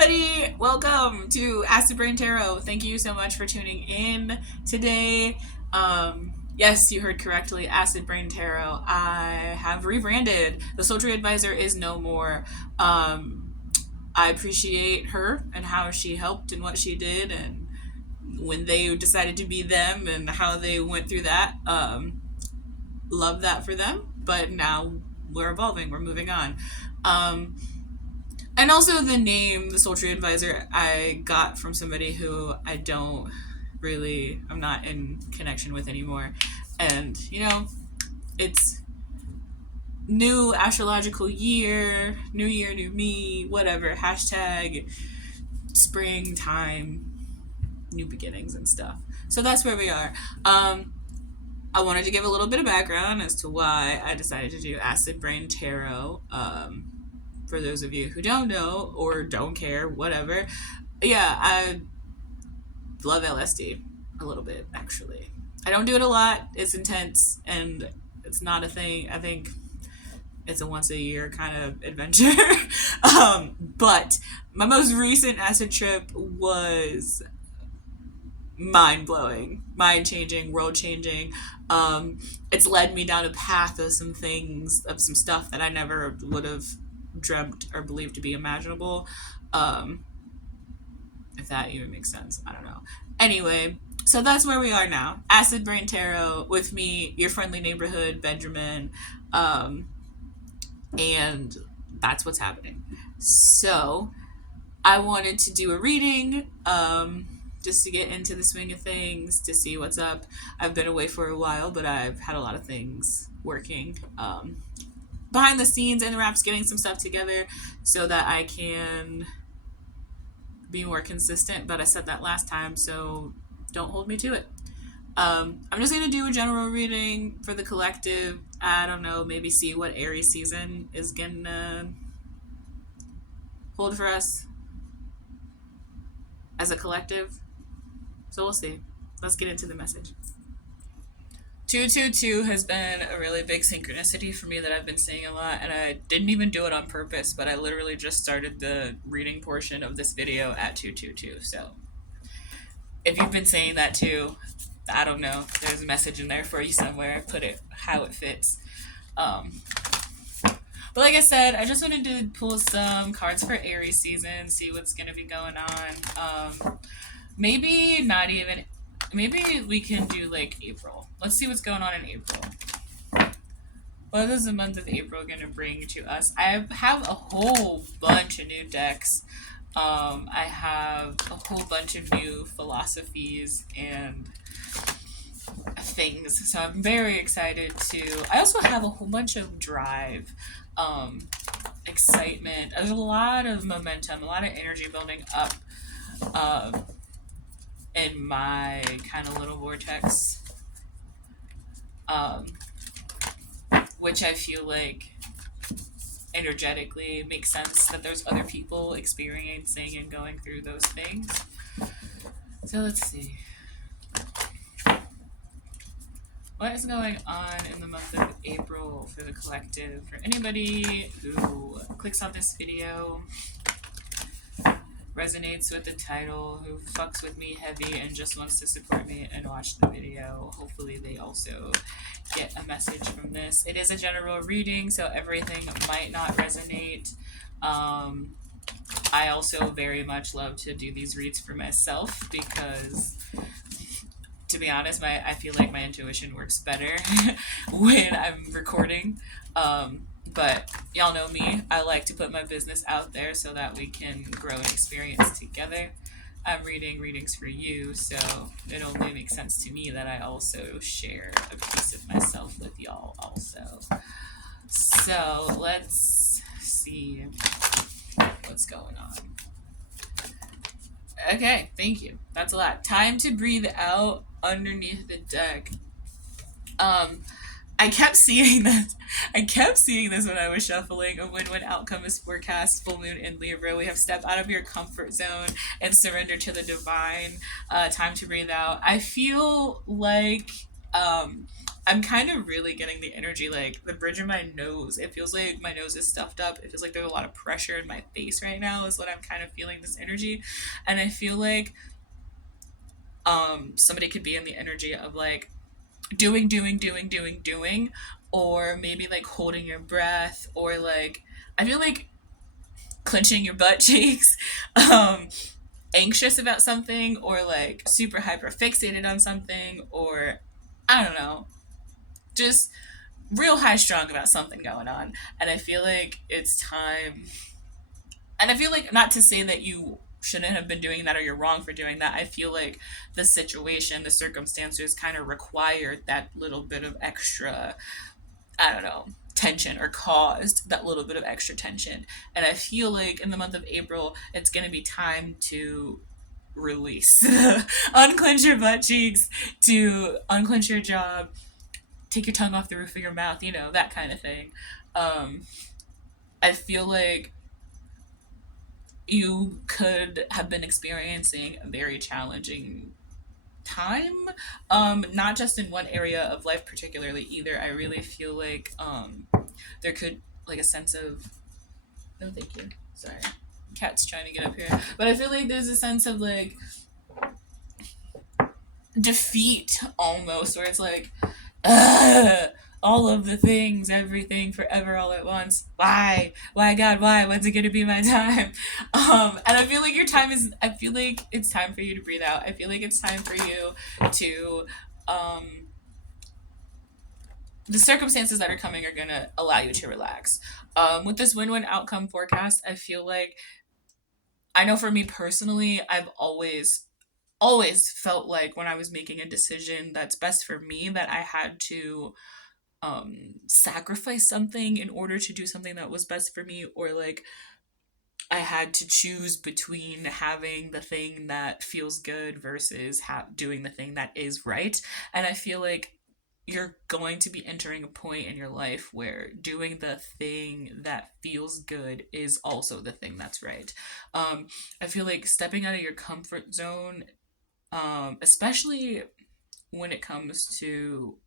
everybody, welcome to Acid Brain Tarot. Thank you so much for tuning in today. Yes, you heard correctly, Acid Brain Tarot. I have rebranded. The Soul Tree Advisor is no more. I appreciate her and how she helped and what she did, and when they decided to be them and how they went through that. Love that for them, but now we're evolving, we're moving on. And also the name, the Soul Tree Advisor, I got from somebody who I'm not in connection with anymore. And, it's new astrological year, new me, whatever, hashtag springtime, new beginnings and stuff. So that's where we are. I wanted to give a little bit of background as to why I decided to do Acid Brain Tarot. For those of you who don't know or don't care, whatever. Yeah, I love LSD a little bit, actually. I don't do it a lot. It's intense and it's not a thing. I think it's a once a year kind of adventure. But my most recent acid trip was mind blowing, mind changing, world changing. It's led me down a path of some things, of some stuff that I never would have dreamt or believed to be imaginable. If that even makes sense, I don't know. Anyway, so that's where we are now. Acid Brain Tarot with me, your friendly neighborhood Benjamin, and that's what's happening. So I wanted to do a reading, just to get into the swing of things, to see what's up. I've been away for a while, but I've had a lot of things working behind the scenes and the wraps, getting some stuff together so that I can be more consistent. But I said that last time, so don't hold me to it. I'm just going to do a general reading for the collective. I don't know, maybe see what Aries season is going to hold for us as a collective. So we'll see. Let's get into the message. 222 has been a really big synchronicity for me that I've been seeing a lot, and I didn't even do it on purpose, but I literally just started the reading portion of this video at 222. So if you've been saying that too, I don't know, there's a message in there for you somewhere. Put it how it fits. But like I said, I just wanted to pull some cards for Aries season, see what's going to be going on. Maybe we can do like April. Let's see what's going on in April. What is the month of April going to bring to us? I have a whole bunch of new decks. I have a whole bunch of new philosophies and things. So I'm very excited I also have a whole bunch of drive, excitement. There's a lot of momentum, a lot of energy building up in my kind of little vortex, which I feel like energetically makes sense that there's other people experiencing and going through those things. So let's see. What is going on in the month of April for the collective? For anybody who clicks on this video, resonates with the title, who fucks with me heavy and just wants to support me and watch the video, hopefully they also get a message from this. It is a general reading, so everything might not resonate. I also very much love to do these reads for myself because, to be honest, I feel like my intuition works better when I'm recording. But y'all know me. I like to put my business out there so that we can grow and experience together. I'm reading readings for you, so it only makes sense to me that I also share a piece of myself with y'all also. So let's see what's going on. Okay, thank you. That's a lot. Time to breathe out underneath the deck. I kept seeing this when I was shuffling. A win-win outcome is forecast. Full moon in Libra. We have step out of your comfort zone and surrender to the divine. Time to breathe out. I feel like I I'm kind of really getting the energy, like the bridge of my nose. It feels like my nose is stuffed up. It feels like there's a lot of pressure in my face right now, is what I'm kind of feeling, this energy. And I feel like somebody could be in the energy of like doing, or maybe like holding your breath, or like I feel like clenching your butt cheeks, um, anxious about something, or like super hyper fixated on something, or I don't know, just real high strung about something going on. And I feel like it's time. And I feel like, not to say that you shouldn't have been doing that or you're wrong for doing that. I feel like the situation, the circumstances kind of required that little bit of extra, I don't know, tension, or caused that little bit of extra tension. And I feel like in the month of April, it's going to be time to release. Unclench your butt cheeks, to unclench your jaw, take your tongue off the roof of your mouth, that kind of thing. Um, I feel like you could have been experiencing a very challenging time, not just in one area of life particularly either. I really feel like there could, like, a sense of, no thank you, sorry, cat's trying to get up here, but I feel like there's a sense of like defeat almost, where it's like, ugh, all of the things, everything, forever, all at once. Why, God, why? When's it gonna be my time? And I feel like your time is. I feel like it's time for you to breathe out. I feel like it's time for you to. The circumstances that are coming are gonna allow you to relax. With this win-win outcome forecast, I feel like, I know for me personally, I've always felt like when I was making a decision that's best for me, that I had to sacrifice something in order to do something that was best for me, or like I had to choose between having the thing that feels good versus doing the thing that is right. And I feel like you're going to be entering a point in your life where doing the thing that feels good is also the thing that's right. I feel like stepping out of your comfort zone, especially when it comes to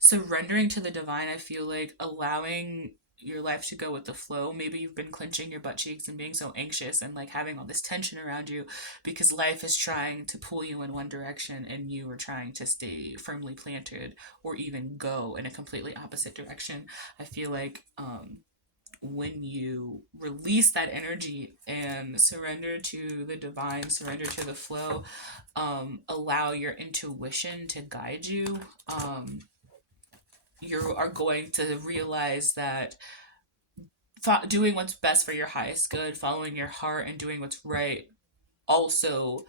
surrendering to the divine, I feel like allowing your life to go with the flow. Maybe you've been clenching your butt cheeks and being so anxious and like having all this tension around you because life is trying to pull you in one direction and you are trying to stay firmly planted or even go in a completely opposite direction. I feel like when you release that energy and surrender to the divine, surrender to the flow, allow your intuition to guide you, you are going to realize that doing what's best for your highest good, following your heart, and doing what's right also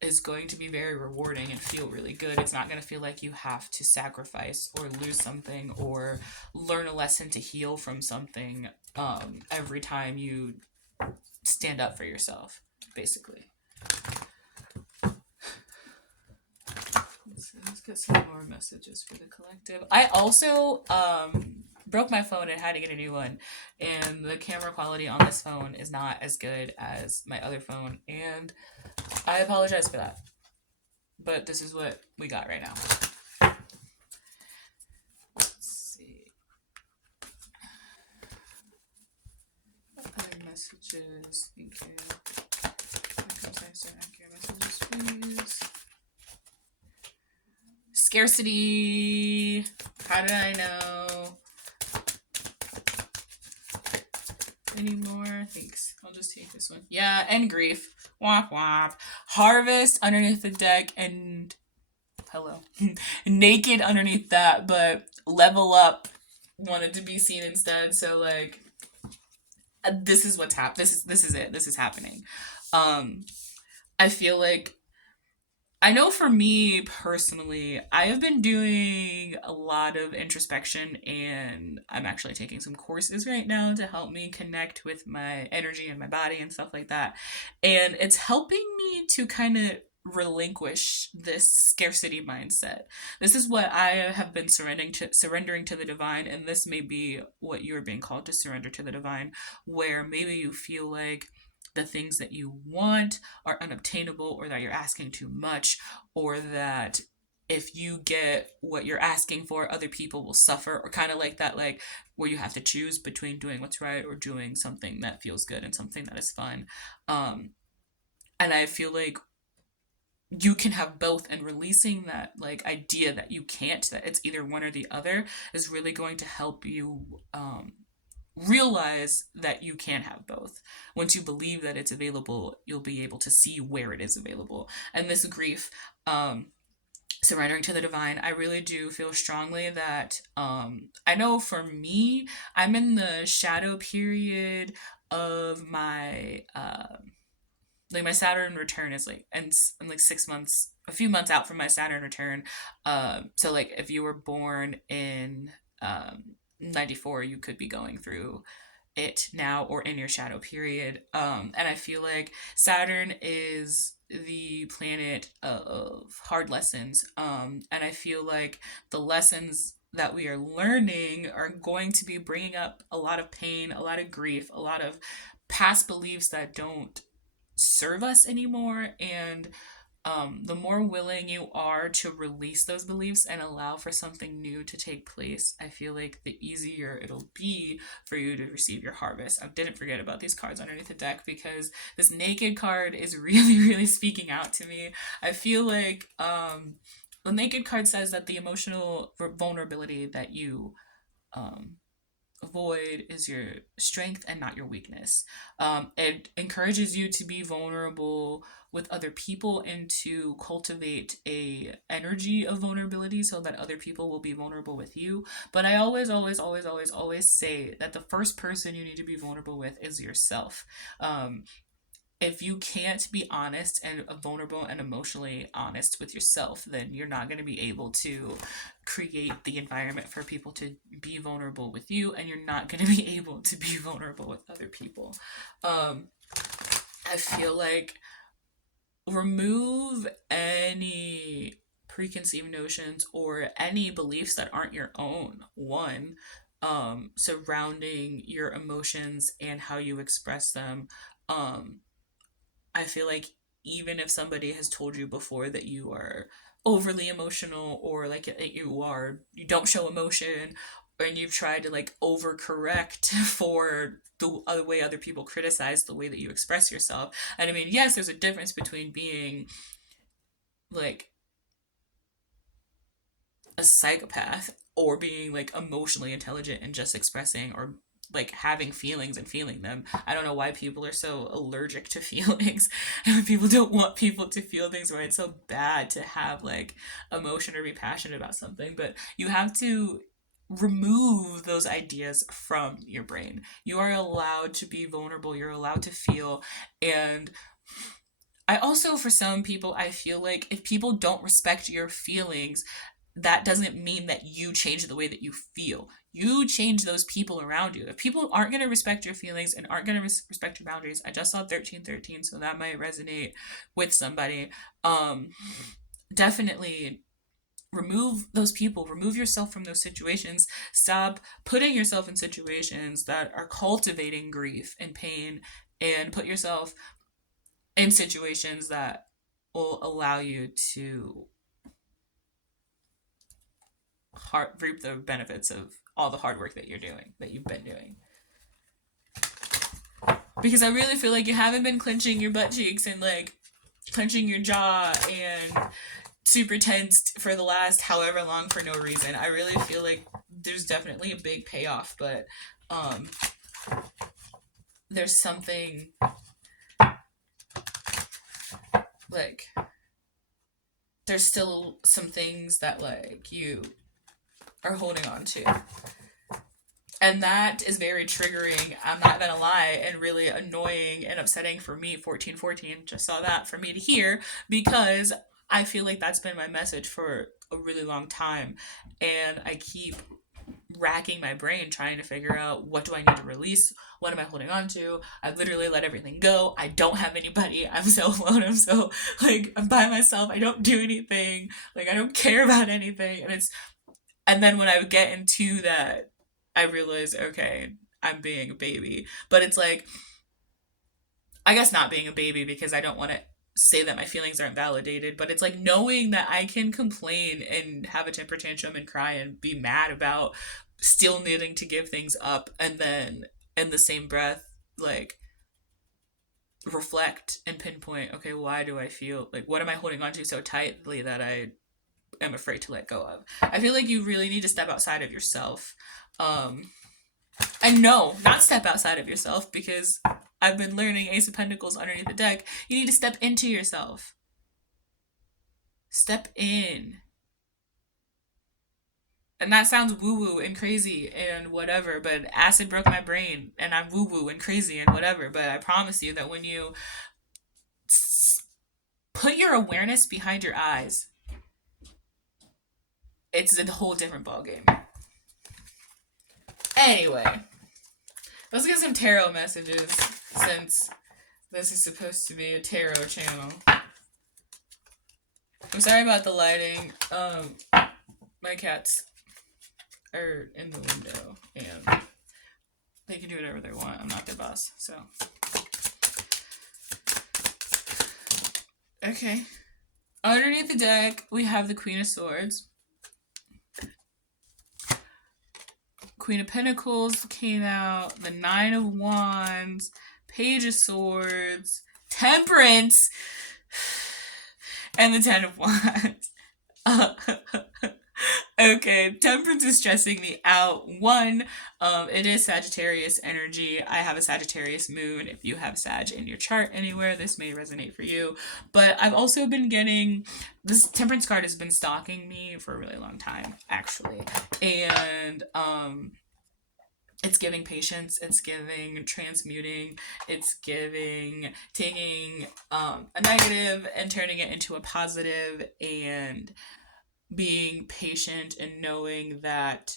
is going to be very rewarding and feel really good. It's not going to feel like you have to sacrifice or lose something or learn a lesson to heal from something every time you stand up for yourself, basically. Let's get some more messages for the collective. I also broke my phone and had to get a new one, and the camera quality on this phone is not as good as my other phone, and I apologize for that. But this is what we got right now. Let's see. Other messages. Thank you. Messages, please. Scarcity. How did I know? Any more? Thanks. I'll just take this one. Yeah, and grief. Womp womp. Harvest underneath the deck, and hello. Naked underneath that, but level up wanted to be seen instead. So like, this is what's happening. This is it. This is happening. I feel like, I know for me personally, I have been doing a lot of introspection, and I'm actually taking some courses right now to help me connect with my energy and my body and stuff like that. And it's helping me to kind of relinquish this scarcity mindset. This is what I have been surrendering to the divine, and this may be what you're being called to surrender to the divine, where maybe you feel like the things that you want are unobtainable, or that you're asking too much, or that if you get what you're asking for, other people will suffer, or kind of like that, like where you have to choose between doing what's right or doing something that feels good and something that is fun. Um, and I feel like you can have both, and releasing that like idea that you can't, that it's either one or the other, is really going to help you realize that you can have both. Once you believe that it's available, you'll be able to see where it is available. And this grief, surrendering to the divine, I really do feel strongly that I know for me, I'm in the shadow period of my like my Saturn return is like, and I'm like 6 months, a few months out from my Saturn return. So like if you were born in 94, you could be going through it now or in your shadow period. And I feel like Saturn is the planet of hard lessons. And I feel like the lessons that we are learning are going to be bringing up a lot of pain, a lot of grief, a lot of past beliefs that don't serve us anymore. And the more willing you are to release those beliefs and allow for something new to take place, I feel like the easier it'll be for you to receive your harvest. I didn't forget about these cards underneath the deck, because this naked card is really, really speaking out to me. I feel like the naked card says that the emotional vulnerability that you um, void is your strength and not your weakness. It encourages you to be vulnerable with other people and to cultivate a energy of vulnerability so that other people will be vulnerable with you. But I always, always, always, always, always say that the first person you need to be vulnerable with is yourself. If you can't be honest and vulnerable and emotionally honest with yourself, then you're not going to be able to create the environment for people to be vulnerable with you, and you're not going to be able to be vulnerable with other people. Um, I feel like remove any preconceived notions or any beliefs that aren't your own. One, surrounding your emotions and how you express them. Um, I feel like even if somebody has told you before that you are overly emotional, or like you don't show emotion, and you've tried to like overcorrect for the other way other people criticize the way that you express yourself. And I mean, yes, there's a difference between being like a psychopath or being like emotionally intelligent and just expressing, or like having feelings and feeling them. I don't know why people are so allergic to feelings and people don't want people to feel things, why it's so bad to have like emotion or be passionate about something. But you have to remove those ideas from your brain. You are allowed to be vulnerable, you're allowed to feel. And I also, for some people, I feel like if people don't respect your feelings, that doesn't mean that you change the way that you feel. You change those people around you. If people aren't going to respect your feelings and aren't going to respect your boundaries, I just saw 1313, so that might resonate with somebody. Um, Definitely remove those people, remove yourself from those situations. Stop putting yourself in situations that are cultivating grief and pain, and put yourself in situations that will allow you to reap the benefits of all the hard work that you're doing, that you've been doing. Because I really feel like you haven't been clenching your butt cheeks and like clenching your jaw and super tensed for the last however long for no reason. I really feel like there's definitely a big payoff, but um there's something like, there's still some things that like you are holding on to. And that is very triggering, I'm not gonna lie, and really annoying and upsetting for me. 1414, just saw that, for me to hear, because I feel like that's been my message for a really long time. And I keep racking my brain trying to figure out, what do I need to release? What am I holding on to? I've literally let everything go. I don't have anybody. I'm so alone. I'm so like, I'm by myself. I don't do anything. Like, I don't care about anything. And then when I would get into that, I realized, okay, I'm being a baby. But it's like, I guess not being a baby, because I don't want to say that my feelings aren't validated, but it's like knowing that I can complain and have a temper tantrum and cry and be mad about still needing to give things up, and then in the same breath, like, reflect and pinpoint, okay, why do I feel like, what am I holding on to so tightly that I am afraid to let go of? I feel like you really need to step outside of yourself. And no, not step outside of yourself, because I've been learning Ace of Pentacles underneath the deck. You need to step into yourself. Step in. And that sounds woo woo and crazy and whatever, but acid broke my brain and I'm woo woo and crazy and whatever. But I promise you that when you put your awareness behind your eyes, it's a whole different ballgame. Anyway, let's get some tarot messages, since this is supposed to be a tarot channel. I'm sorry about the lighting. My cats are in the window and they can do whatever they want. I'm not their boss, so. Okay. Underneath the deck, we have the Queen of Swords. Queen of Pentacles came out, the Nine of Wands, Page of Swords, Temperance, and the Ten of Wands. Okay, Temperance is stressing me out. One, it is Sagittarius energy. I have a Sagittarius moon. If you have Sag in your chart anywhere, this may resonate for you. But I've also been getting, this Temperance card has been stalking me for a really long time, actually. And it's giving patience, it's giving transmuting, it's giving taking a negative and turning it into a positive, and being patient and knowing that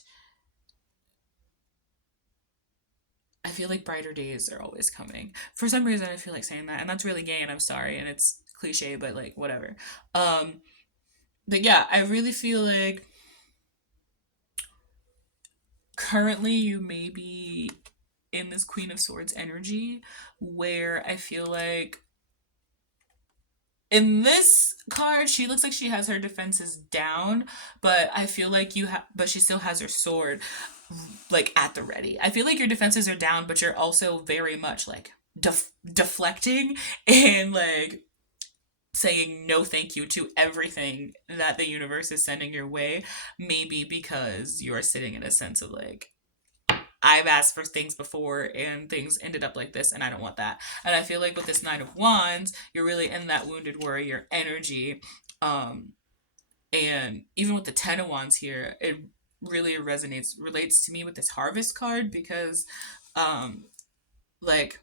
I feel like brighter days are always coming. For some reason, I feel like saying that, and that's really gay, and I'm sorry, and it's cliche, but like, whatever. But yeah, I really feel like currently you may be in this Queen of Swords energy, where I feel like in this card, she looks like she has her defenses down, but I feel like but she still has her sword, like, at the ready. I feel like your defenses are down, but you're also very much, like, deflecting and, like, saying no thank you to everything that the universe is sending your way. Maybe because you are sitting in a sense of, like, I've asked for things before and things ended up like this and I don't want that. And I feel like with this Knight of Wands, you're really in that wounded warrior energy. And even with the Ten of Wands here, it really relates to me with this Harvest card, because like,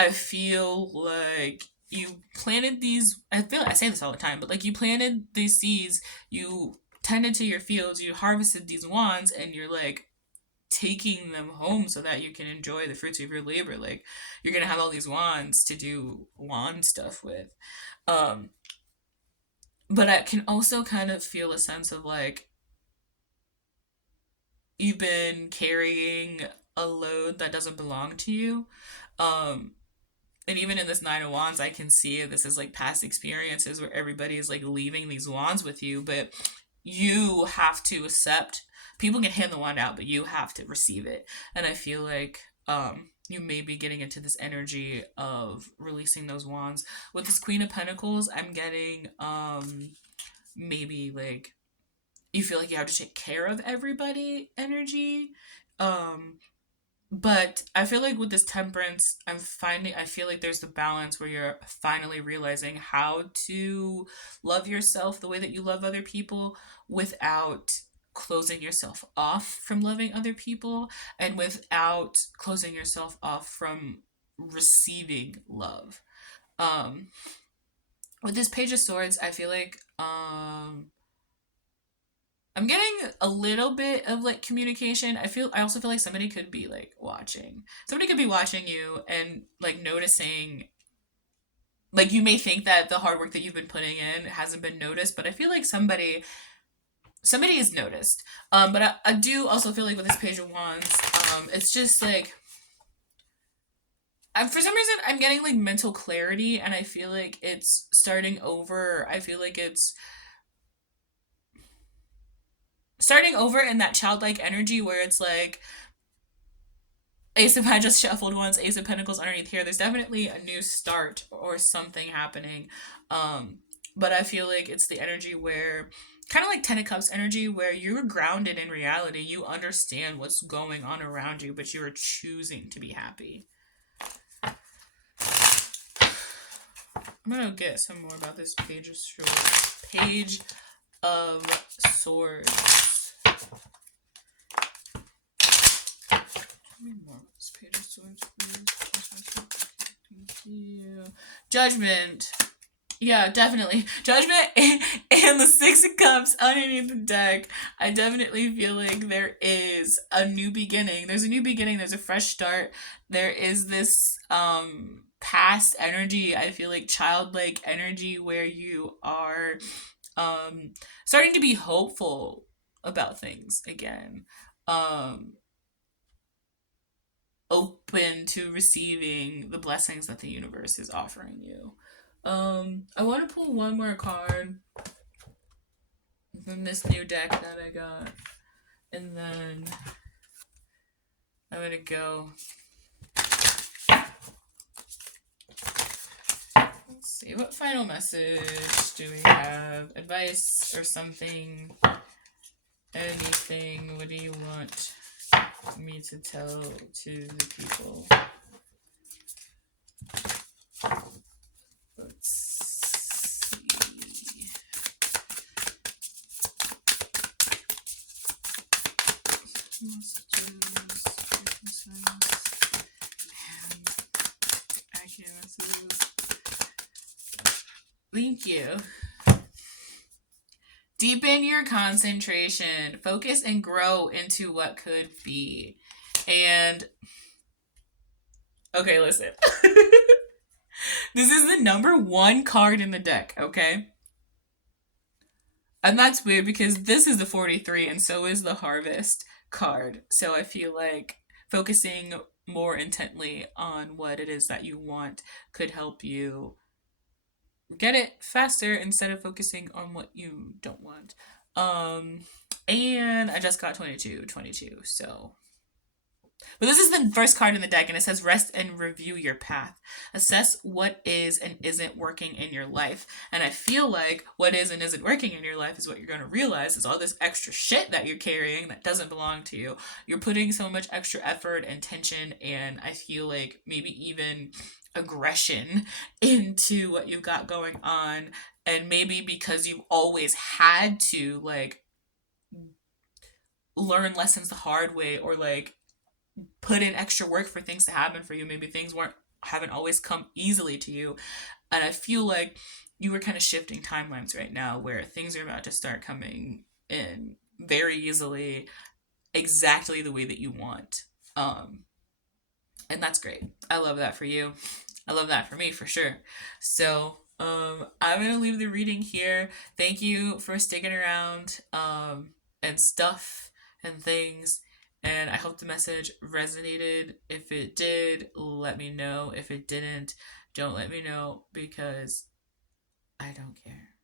I feel like you planted these, I say this all the time, but like, you planted these seeds, you tended to your fields, you harvested these wands, and you're like taking them home so that you can enjoy the fruits of your labor. Like, you're gonna have all these wands to do wand stuff with. But I can also kind of feel a sense of, like, you've been carrying a load that doesn't belong to you. And even in this Nine of Wands, I can see this is like past experiences where everybody is like leaving these wands with you, but you have to accept. People can hand the wand out, but you have to receive it. And I feel like you may be getting into this energy of releasing those wands. With this Queen of Pentacles, I'm getting maybe like you feel like you have to take care of everybody energy. But I feel like with this Temperance, I feel like there's the balance where you're finally realizing how to love yourself the way that you love other people, without closing yourself off from loving other people, and without closing yourself off from receiving love. With this Page of Swords, I feel like I'm getting a little bit of like communication. I also feel like somebody could be like watching. Somebody could be watching you and like noticing, like, you may think that the hard work that you've been putting in hasn't been noticed, but I feel like somebody is noticed. But I do also feel like with this Page of Wands, it's just like for some reason I'm getting like mental clarity, and I feel like it's starting over. I feel like it's starting over in that childlike energy where it's like Ace of I just shuffled once, Ace of Pentacles underneath here. There's definitely a new start or something happening. Um, but I feel like it's the energy where, kind of like Ten of Cups energy, where you're grounded in reality. You understand what's going on around you, but you are choosing to be happy. I'm gonna get some more about this Page of Swords. Page of Swords. Tell me more about this Page of Swords, please. Thank you. Judgment. Yeah, definitely. Judgment and the Six of Cups underneath the deck. I definitely feel like there is a new beginning. There's a new beginning. There's a fresh start. There is this past energy. I feel like childlike energy where you are starting to be hopeful about things again. Open to receiving the blessings that the universe is offering you. I want to pull one more card from this new deck that I got, and then I'm gonna go. Let's see, what final message do we have? Advice or something? Anything? What do you want me to tell to the people? Let's see. Messages, concerns, and accurate messages. Thank you. Deepen your concentration. Focus and grow into what could be. And okay, listen. This is the number one card in the deck, okay? And that's weird because this is the 43 and so is the Harvest card. So I feel like focusing more intently on what it is that you want could help you get it faster instead of focusing on what you don't want. And I just got 22, so. But this is the first card in the deck, and it says rest and review your path. Assess what is and isn't working in your life. And I feel like what is and isn't working in your life is what you're going to realize is all this extra shit that you're carrying that doesn't belong to you. You're putting so much extra effort and tension, and I feel like maybe even aggression into what you've got going on. And maybe because you've always had to, like, learn lessons the hard way or, like, put in extra work for things to happen for you. Maybe things haven't always come easily to you. And I feel like you were kind of shifting timelines right now where things are about to start coming in very easily, exactly the way that you want. And that's great. I love that for you. I love that for me for sure. So I'm gonna leave the reading here. Thank you for sticking around and stuff and things. And I hope the message resonated. If it did, let me know. If it didn't, don't let me know because I don't care.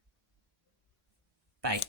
Bye.